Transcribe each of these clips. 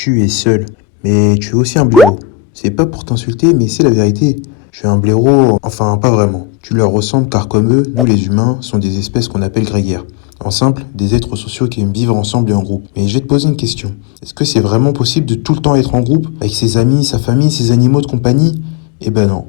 Tu es seul, mais tu es aussi un blaireau. C'est pas pour t'insulter, mais c'est la vérité. Je suis un blaireau, enfin pas vraiment. Tu leur ressembles car comme eux, nous les humains, sont des espèces qu'on appelle grégaires. En simple, des êtres sociaux qui aiment vivre ensemble et en groupe. Mais je vais te poser une question. Est-ce que c'est vraiment possible de tout le temps être en groupe, avec ses amis, sa famille, ses animaux de compagnie? Eh ben non.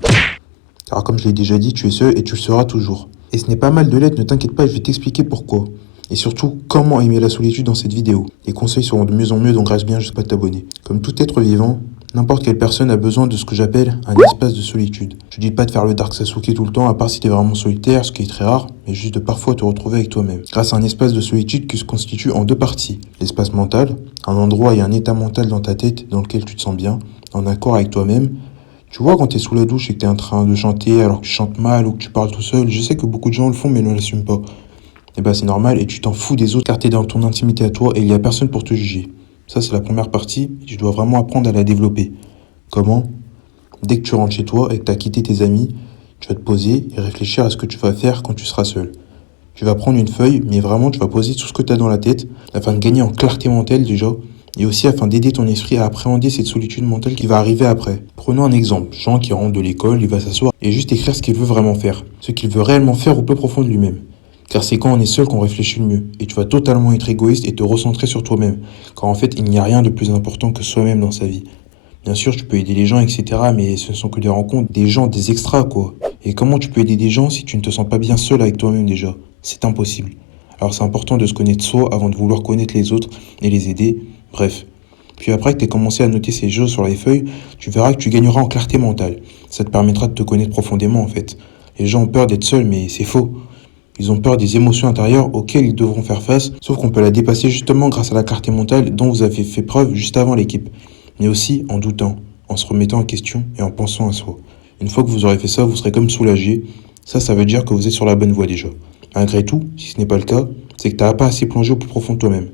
Car comme je l'ai déjà dit, tu es seul et tu le seras toujours. Et ce n'est pas mal de l'être, ne t'inquiète pas, je vais t'expliquer pourquoi. Et surtout, comment aimer la solitude dans cette vidéo. Les conseils seront de mieux en mieux, donc reste bien jusqu'à t'abonner. Comme tout être vivant, n'importe quelle personne a besoin de ce que j'appelle un espace de solitude. Je dis pas de faire le Dark Sasuke tout le temps, à part si t'es vraiment solitaire, ce qui est très rare, mais juste de parfois te retrouver avec toi-même. Grâce à un espace de solitude qui se constitue en deux parties. L'espace mental, un endroit et un état mental dans ta tête dans lequel tu te sens bien, en accord avec toi-même. Tu vois, quand t'es sous la douche et que t'es en train de chanter alors que tu chantes mal ou que tu parles tout seul, je sais que beaucoup de gens le font mais ne l'assument pas. Et bah c'est normal et tu t'en fous des autres car t'es dans ton intimité à toi et il y a personne pour te juger. Ça c'est la première partie et tu dois vraiment apprendre à la développer. Comment? Dès que tu rentres chez toi et que t'as quitté tes amis, tu vas te poser et réfléchir à ce que tu vas faire quand tu seras seul. Tu vas prendre une feuille, mais vraiment tu vas poser tout ce que tu as dans la tête afin de gagner en clarté mentale déjà et aussi afin d'aider ton esprit à appréhender cette solitude mentale qui va arriver après. Prenons un exemple. Jean qui rentre de l'école, il va s'asseoir et juste écrire ce qu'il veut vraiment faire. Ce qu'il veut réellement faire au plus profond de lui-même. Car c'est quand on est seul qu'on réfléchit le mieux. Et tu vas totalement être égoïste et te recentrer sur toi-même. Car en fait, il n'y a rien de plus important que soi-même dans sa vie. Bien sûr, tu peux aider les gens, etc. Mais ce ne sont que des rencontres, des gens, des extras, quoi. Et comment tu peux aider des gens si tu ne te sens pas bien seul avec toi-même déjà? C'est impossible. Alors c'est important de se connaître soi avant de vouloir connaître les autres et les aider. Bref. Puis après que tu aies commencé à noter ces choses sur les feuilles, tu verras que tu gagneras en clarté mentale. Ça te permettra de te connaître profondément en fait. Les gens ont peur d'être seuls, mais c'est faux. Ils ont peur des émotions intérieures auxquelles ils devront faire face, sauf qu'on peut la dépasser justement grâce à la clarté mentale dont vous avez fait preuve juste avant l'équipe. Mais aussi en doutant, en se remettant en question et en pensant à soi. Une fois que vous aurez fait ça, vous serez comme soulagé. Ça veut dire que vous êtes sur la bonne voie déjà. Malgré tout, si ce n'est pas le cas, c'est que tu n'as pas assez plongé au plus profond de toi-même.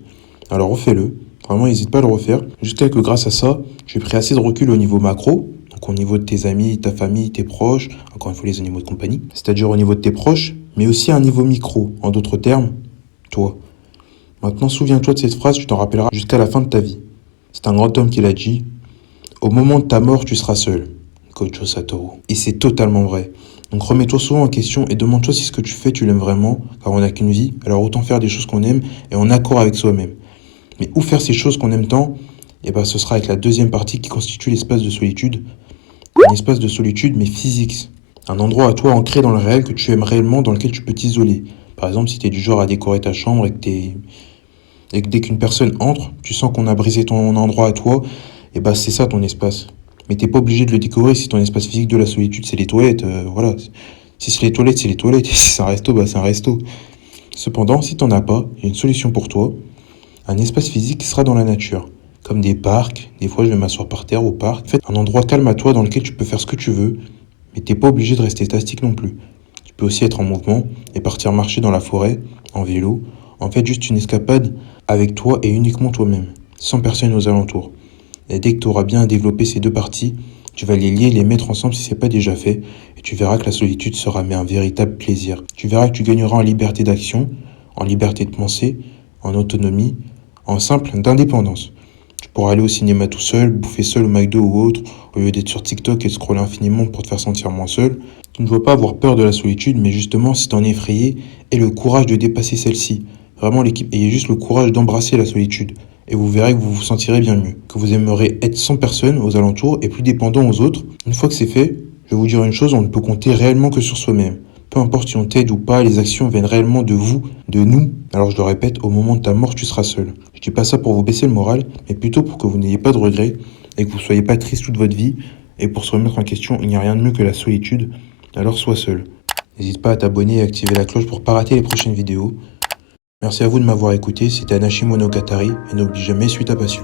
Alors refais-le. Vraiment, n'hésite pas à le refaire. Jusqu'à que grâce à ça, tu aies pris assez de recul au niveau macro, donc au niveau de tes amis, ta famille, tes proches, encore une fois les animaux de compagnie, c'est-à-dire au niveau de tes proches, mais aussi à un niveau micro, en d'autres termes, toi. Maintenant, souviens-toi de cette phrase, tu t'en rappelleras jusqu'à la fin de ta vie. C'est un grand homme qui l'a dit. Au moment de ta mort, tu seras seul. Gojo Satoru. Et c'est totalement vrai. Donc remets-toi souvent en question et demande-toi si ce que tu fais, tu l'aimes vraiment, car on n'a qu'une vie, alors autant faire des choses qu'on aime et en accord avec soi-même. Mais où faire ces choses qu'on aime tant? Eh ben, ce sera avec la deuxième partie qui constitue l'espace de solitude. Un espace de solitude, mais physique. Un endroit à toi ancré dans le réel que tu aimes réellement, dans lequel tu peux t'isoler. Par exemple, si tu es du genre à décorer ta chambre et que dès qu'une personne entre, tu sens qu'on a brisé ton endroit à toi, et bah c'est ça ton espace. Mais t'es pas obligé de le décorer si ton espace physique de la solitude c'est les toilettes, voilà. Si c'est les toilettes, c'est les toilettes. Et si c'est un resto, bah c'est un resto. Cependant, si t'en as pas, il y a une solution pour toi. Un espace physique qui sera dans la nature. Comme des parcs, des fois je vais m'asseoir par terre au parc. En fait, un endroit calme à toi dans lequel tu peux faire ce que tu veux, mais t'es pas obligé de rester statique non plus. Tu peux aussi être en mouvement et partir marcher dans la forêt, en vélo. En fait, juste une escapade avec toi et uniquement toi-même, sans personne aux alentours. Et dès que tu auras bien développé ces deux parties, tu vas les lier, les mettre ensemble si ce n'est pas déjà fait, et tu verras que la solitude sera mais un véritable plaisir. Tu verras que tu gagneras en liberté d'action, en liberté de penser, en autonomie, en simple d'indépendance. Tu pourras aller au cinéma tout seul, bouffer seul au McDo ou autre, au lieu d'être sur TikTok et de scroller infiniment pour te faire sentir moins seul. Tu ne dois pas avoir peur de la solitude, mais justement, si t'en es effrayé, aie le courage de dépasser celle-ci. Vraiment, l'équipe, ayez juste le courage d'embrasser la solitude. Et vous verrez que vous vous sentirez bien mieux. Que vous aimerez être sans personne aux alentours et plus dépendant aux autres. Une fois que c'est fait, je vais vous dire une chose, on ne peut compter réellement que sur soi-même. Peu importe si on t'aide ou pas, les actions viennent réellement de vous, de nous. Alors je le répète, au moment de ta mort, tu seras seul. Je dis pas ça pour vous baisser le moral, mais plutôt pour que vous n'ayez pas de regrets et que vous soyez pas triste toute votre vie. Et pour se remettre en question, il n'y a rien de mieux que la solitude. Alors sois seul. N'hésite pas à t'abonner et à activer la cloche pour pas rater les prochaines vidéos. Merci à vous de m'avoir écouté, c'était Anashi Monogatari et n'oublie jamais, suis ta passion.